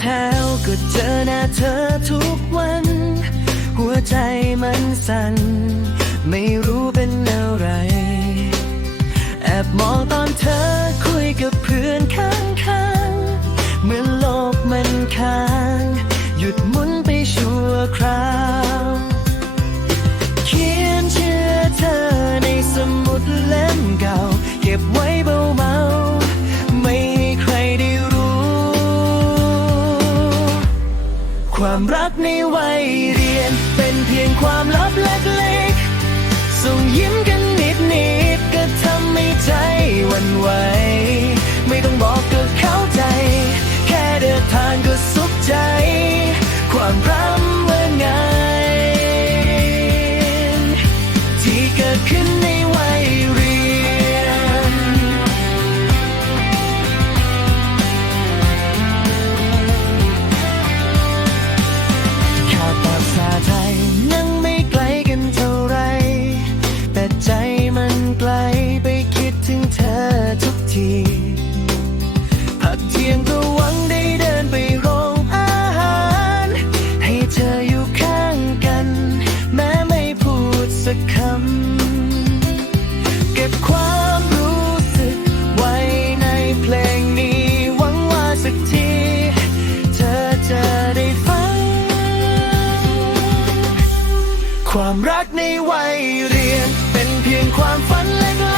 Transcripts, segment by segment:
แถวก็เจอหน้าเธอทุกวัน หัวใจมันสั่น ไม่รู้เป็นอะไร แอบมองตอนเธอคุยกับเพื่อนข้างๆเหมือนโลกมันค้าง หยุดหมุนไปชั่วคราว เขียนเชื่อเธอในสมุดเล่มเก่า เก็บไว้ รักในวัยเรียน เป็นเพียงความ ความรักในวัยเรียน เป็นเพียงความฝันเล็ก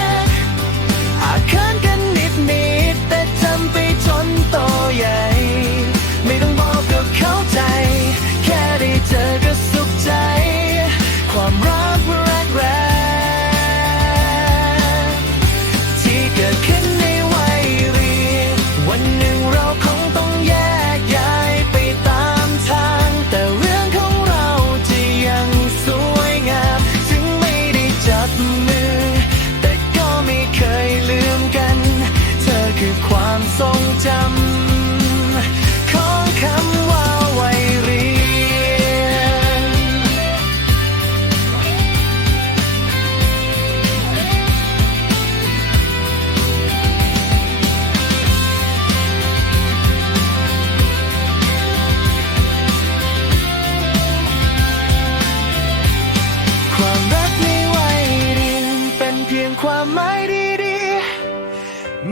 ทรงจำ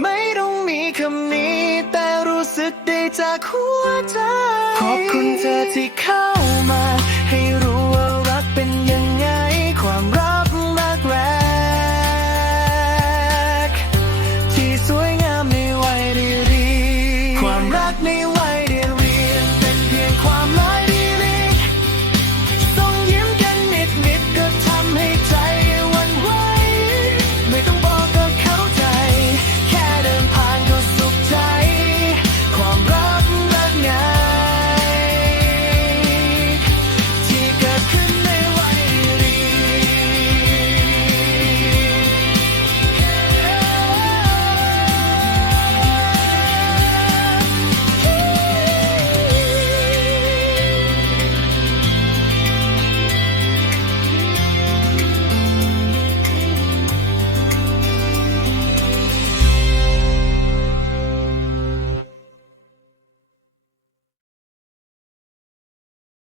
ไม่ต้องมีคำนี้ แต่รู้สึกได้จากหัวใจ ขอบคุณเธอที่เข้ามา